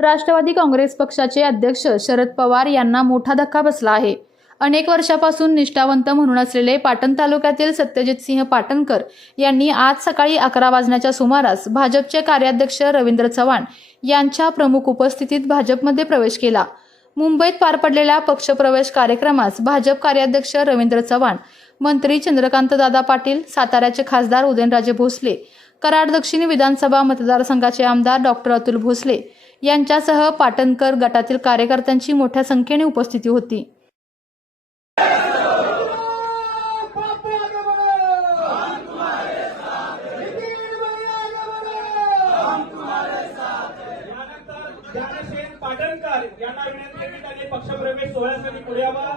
राष्ट्रवादी काँग्रेस पक्षाचे अध्यक्ष शरद पवार यांना मोठा धक्का बसला आहे. अनेक वर्षापासून निष्ठावंत म्हणून असलेले पाटण तालुक्यातील सत्यजित सिंह पाटणकर यांनी आज सकाळी अकरा वाजण्याच्या सुमारास भाजपचे कार्याध्यक्ष रवींद्र चव्हाण यांच्या प्रमुख उपस्थितीत भाजपमध्ये प्रवेश केला. मुंबईत पार पडलेल्या पक्षप्रवेश कार्यक्रमास भाजप कार्याध्यक्ष रवींद्र चव्हाण मंत्री चंद्रकांतदादा पाटील साताऱ्याचे खासदार उदयनराजे भोसले कराड दक्षिण विधानसभा मतदारसंघाचे आमदार डॉक्टर अतुल भोसले यांच्यासह पाटणकर गटातील कार्यकर्त्यांची मोठ्या संख्येने उपस्थिती होती. पाटणकर यांना विनंती पक्षप्रवेश सोहळ्यासाठी पुढे यावा.